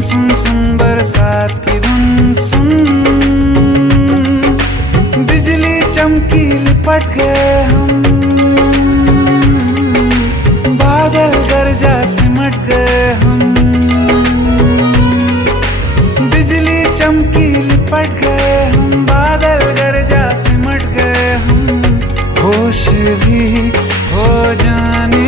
सुन सुन बरसात की धुन सुन, बिजली चमकी लिपट गए हम, बादल गरजा सिमट गए हम, बिजली चमकी लिपट गए हम, बादल गरजा सिमट गए हम, होश भी हो जाने